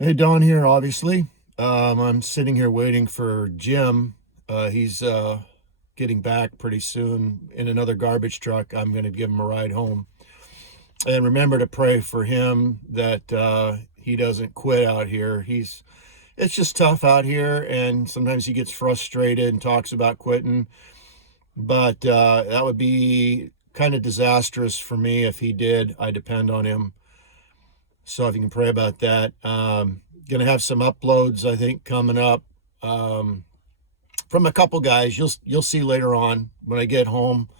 Hey, Don here, obviously. I'm sitting here waiting for Jim. He's getting back pretty soon in another garbage truck. I'm going to give him a ride home. And remember to pray for him that he doesn't quit out here. It's just tough out here, and sometimes he gets frustrated and talks about quitting. But that would be kind of disastrous for me if he did. I depend on him. So if you can pray about that. Gonna have some uploads, I think, coming up from a couple guys. You'll see later on when I get home.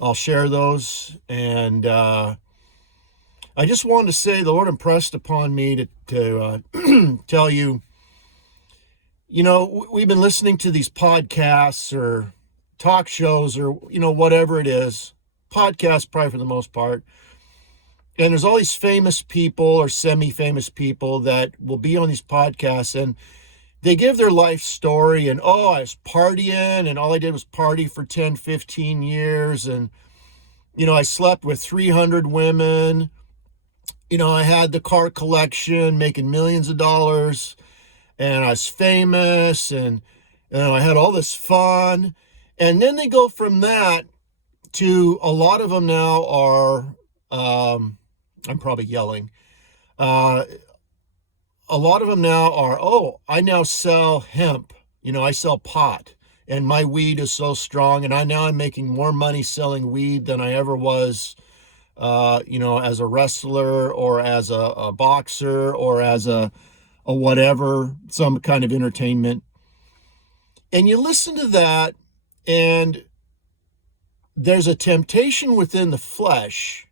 I'll share those, and I just wanted to say the Lord impressed upon me to tell you. We've been listening to these podcasts or talk shows or whatever it is. Podcasts, probably for the most part. And there's all these famous people or semi-famous people that will be on these podcasts, and they give their life story, and I was partying and all I did was party for 10, 15 years. And, I slept with 300 women. I had the car collection, making millions of dollars, and I was famous, and I had all this fun. And then they go from that to a lot of them now are, I'm probably yelling. Uh, a lot of them now are, I now sell hemp. I sell pot, and my weed is so strong, and I'm making more money selling weed than I ever was, as a wrestler or as a boxer or as a whatever, some kind of entertainment. And you listen to that, and there's a temptation within the flesh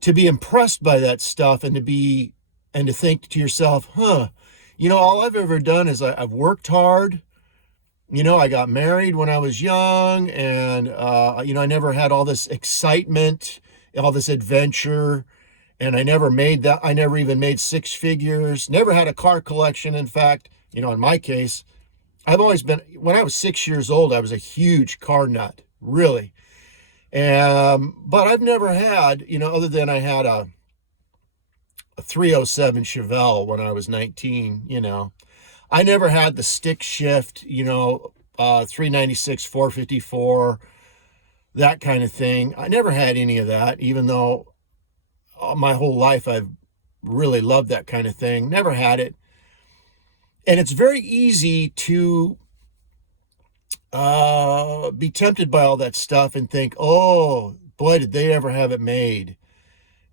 to be impressed by that stuff and to think to yourself, all I've ever done is I've worked hard. I got married when I was young, and I never had all this excitement, all this adventure, and I never even made six figures, never had a car collection. In fact, in my case, when I was 6 years old, I was a huge car nut, really. But I've never had, other than I had a 307 Chevelle when I was 19, I never had the stick shift, 396, 454, that kind of thing. I never had any of that, even though my whole life I've really loved that kind of thing. Never had it. And it's very easy to be tempted by all that stuff and think, oh, boy, did they ever have it made.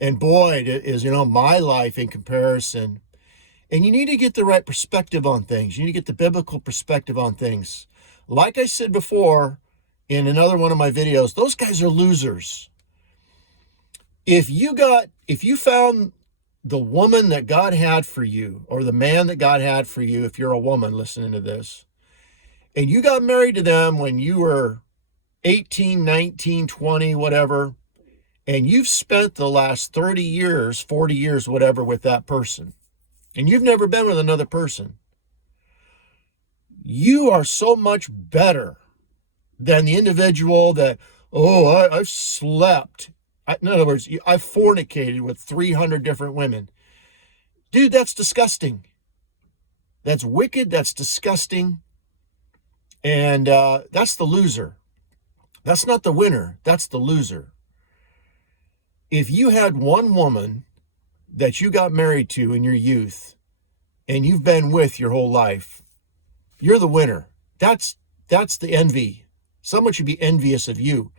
And boy, is, my life in comparison. And you need to get the right perspective on things. You need to get the biblical perspective on things. Like I said before in another one of my videos, those guys are losers. If you found the woman that God had for you, or the man that God had for you, if you're a woman listening to this, and you got married to them when you were 18, 19, 20, whatever, and you've spent the last 30 years, 40 years, whatever, with that person, and you've never been with another person, you are so much better than the individual that, I've slept. In other words, I've fornicated with 300 different women. Dude, that's disgusting. That's wicked. That's disgusting. And that's the loser. That's not the winner. That's the loser. If you had one woman that you got married to in your youth and you've been with your whole life, you're the winner. That's the envy. Someone should be envious of you.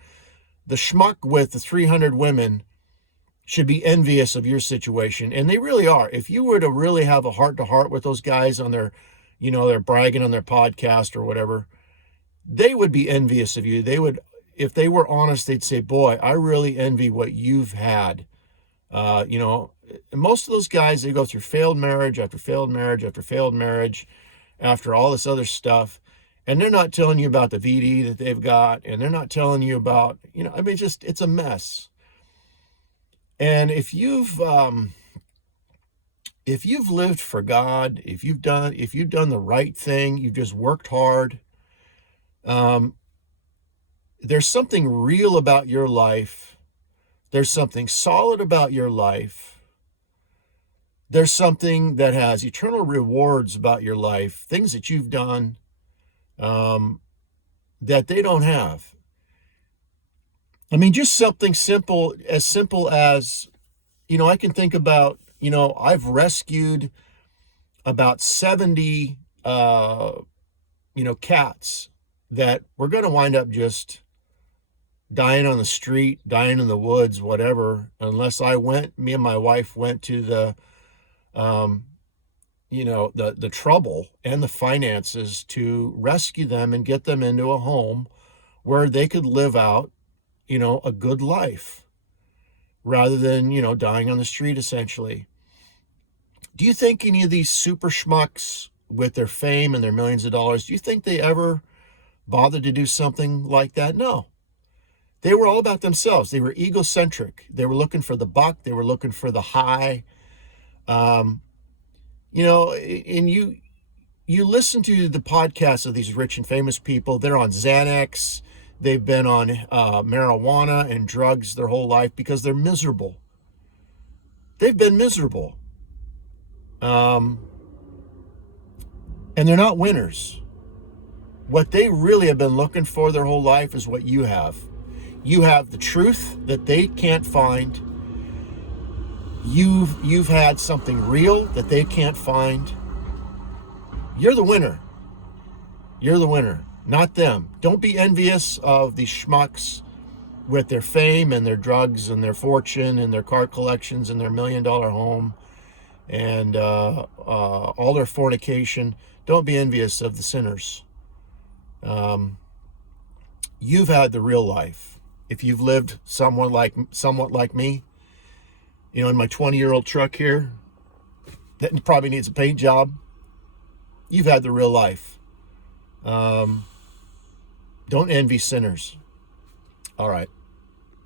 The schmuck with the 300 women should be envious of your situation. And they really are. If you were to really have a heart-to-heart with those guys on their, they're bragging on their podcast or whatever, they would be envious of you. They would, if they were honest, they'd say, boy, I really envy what you've had. And most of those guys, they go through failed marriage after failed marriage after failed marriage after all this other stuff. And they're not telling you about the VD that they've got. And they're not telling you about, it's a mess. And if you've lived for God, if you've done the right thing, you've just worked hard, there's something real about your life. There's something solid about your life there's something that has eternal rewards about your life, things that you've done that they don't have. I mean, just something simple as, I can think about, I've rescued about 70, cats that were going to wind up just dying on the street, dying in the woods, whatever, unless me and my wife went to the trouble and the finances to rescue them and get them into a home where they could live out, a good life rather than, dying on the street, essentially. Do you think any of these super schmucks with their fame and their millions of dollars, do you think they ever bothered to do something like that? No. They were all about themselves. They were egocentric. They were looking for the buck. They were looking for the high. And you listen to the podcasts of these rich and famous people. They're on Xanax. They've been on marijuana and drugs their whole life because they're miserable. They've been miserable. And they're not winners. What they really have been looking for their whole life is what you have. You have the truth that they can't find. You've had something real that they can't find. You're the winner. You're the winner, not them. Don't be envious of these schmucks with their fame and their drugs and their fortune and their car collections and their $1 million home and all their fornication. Don't be envious of the sinners. You've had the real life. If you've lived somewhat like me, in my 20-year-old truck here that probably needs a paint job, you've had the real life. Don't envy sinners. All right.